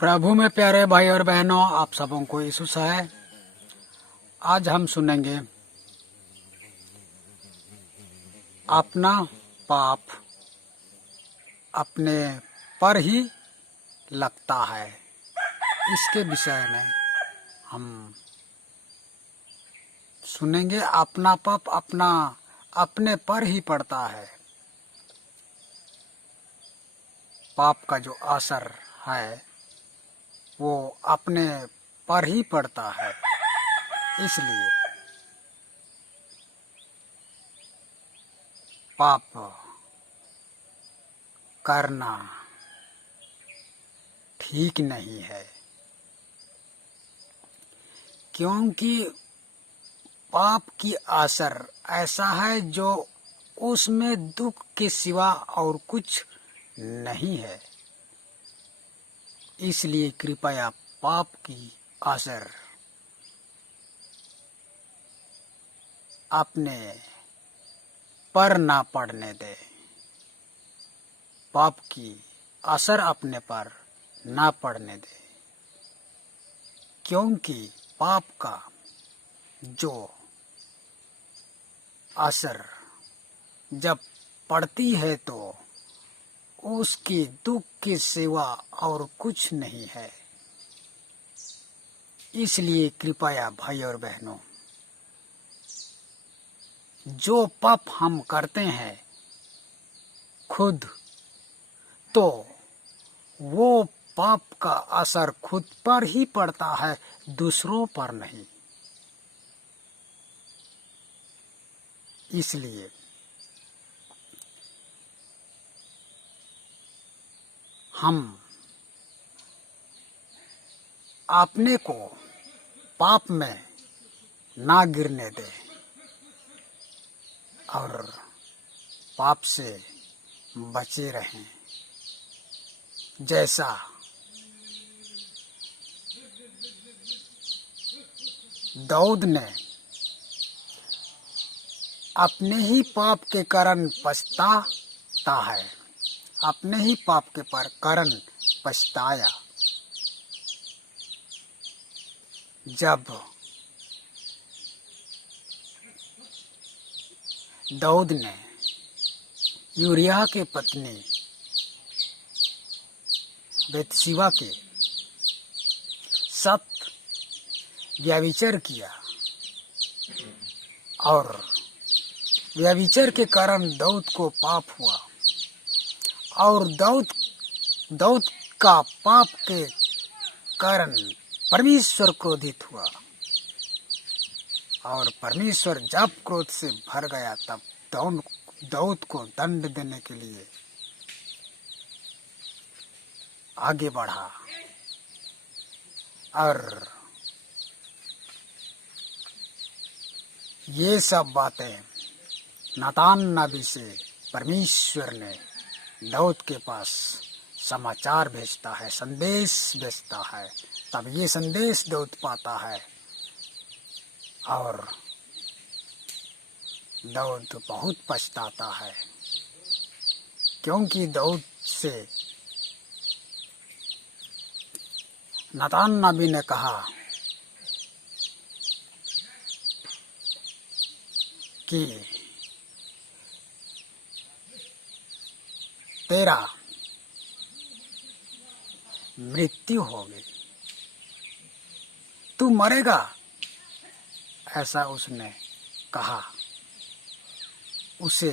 प्रभु में प्यारे भाई और बहनों, आप सबों को यीशु है। आज हम सुनेंगे अपना पाप अपने पर ही लगता है। इसके विषय में हम सुनेंगे अपना पाप अपने पर ही पड़ता है। पाप का जो असर है वो अपने पर ही पड़ता है। इसलिए पाप करना ठीक नहीं है, क्योंकि पाप की असर ऐसा है जो उसमें दुख के सिवा और कुछ नहीं है। इसलिए कृपया पाप की असर अपने पर ना पड़ने दे। पाप की असर अपने पर ना पड़ने दे, क्योंकि पाप का जो असर जब पड़ती है तो उसकी दुख के सिवा और कुछ नहीं है। इसलिए कृपया भाई और बहनों, जो पाप हम करते हैं खुद, तो वो पाप का असर खुद पर ही पड़ता है, दूसरों पर नहीं। इसलिए हम अपने को पाप में ना गिरने दें और पाप से बचे रहें। जैसा दाऊद ने अपने ही पाप के कारण पछताता है, अपने ही पाप के कारण पछताया। जब दाऊद ने यूरिया के पत्नी बेतशिबा के साथ व्यभिचार किया और व्यभिचार के कारण दाऊद को पाप हुआ और दाऊद का पाप के कारण परमेश्वर क्रोधित हुआ और परमेश्वर जब क्रोध से भर गया तब दाऊद को दंड देने के लिए आगे बढ़ा और ये सब बातें नातान नबी से परमेश्वर ने दाऊद के पास समाचार भेजता है, संदेश भेजता है। तब ये संदेश दाऊद पाता है और दाऊद बहुत पछताता है, क्योंकि दाऊद से नातान नबी ने कहा कि तेरा मृत्यु होगी, तू मरेगा। ऐसा उसने कहा, उसे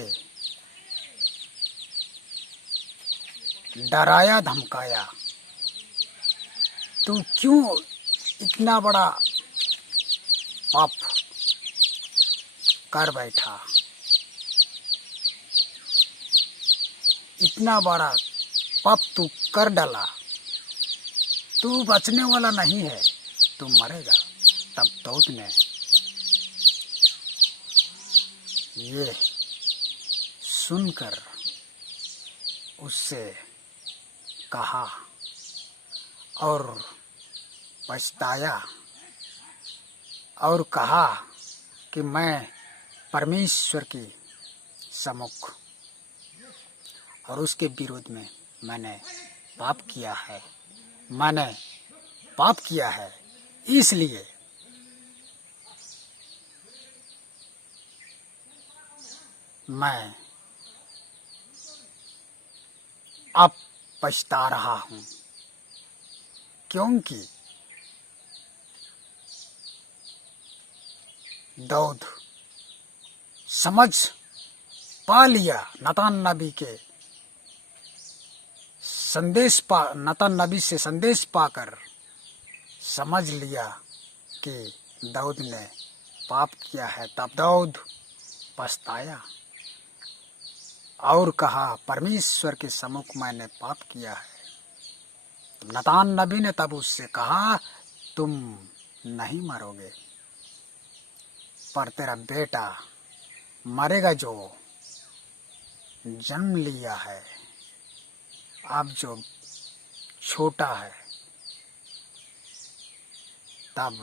डराया धमकाया। तू क्यों इतना बड़ा पाप कर बैठा, इतना बड़ा पाप तू कर डाला, तू बचने वाला नहीं है, तू मरेगा। तब दाऊद ने ये सुनकर उससे कहा और पछताया और कहा कि मैं परमेश्वर की सम्मुख और उसके विरोध में मैंने पाप किया है। मैंने पाप किया है, इसलिए मैं अब पछता रहा हूँ, क्योंकि दाऊद समझ पा लिया, नातान नबी से संदेश पाकर समझ लिया कि दाऊद ने पाप किया है। तब दाऊद पछताया और कहा, परमेश्वर के सम्मुख मैंने पाप किया है। नातान नबी ने तब उससे कहा, तुम नहीं मरोगे, पर तेरा बेटा मरेगा जो जन्म लिया है, अब जो छोटा है। तब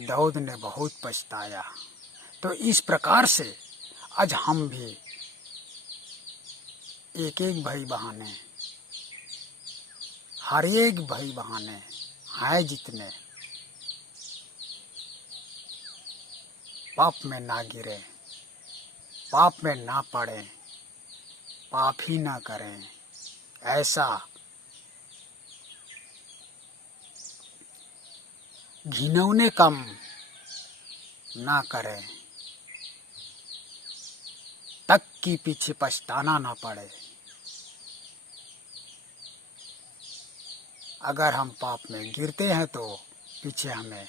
दाऊद ने बहुत पछताया। तो इस प्रकार से आज हम भी एक एक भाई बहाने, हर एक भाई बहाने हैं जितने, पाप में ना गिरे, पाप में ना पड़े, पाप ही ना करें, ऐसा घिनौने काम ना करें, तक कि पीछे पछताना ना पड़े। अगर हम पाप में गिरते हैं तो पीछे हमें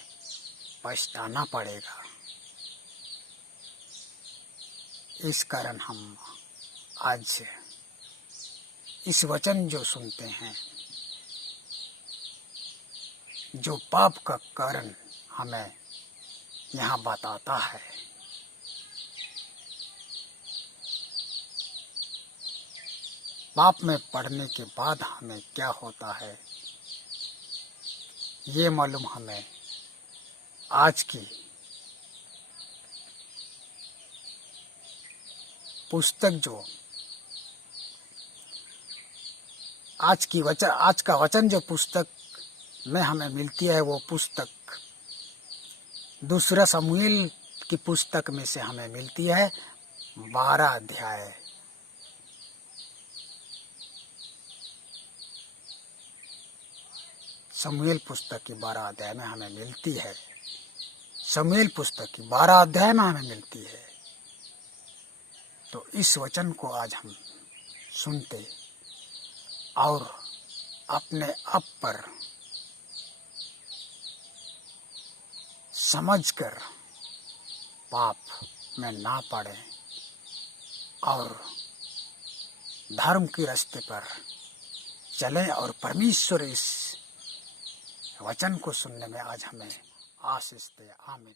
पछताना पड़ेगा। इस कारण हम आज इस वचन जो सुनते हैं, जो पाप का कारण हमें यहाँ बताता है, पाप में पड़ने के बाद हमें क्या होता है, ये मालूम हमें आज की पुस्तक जो आज का वचन जो पुस्तक में हमें मिलती है, वो पुस्तक दूसरा शमूएल की पुस्तक में से हमें मिलती है। 12 अध्याय, शमूएल पुस्तक की 12 अध्याय में हमें मिलती है। शमूएल पुस्तक की 12 अध्याय में हमें मिलती है। तो इस वचन को आज हम सुनते और अपने आप पर समझकर पाप में ना पड़े और धर्म के रास्ते पर चलें और परमेश्वर इस वचन को सुनने में आज हमें आशीष दे। आमीन।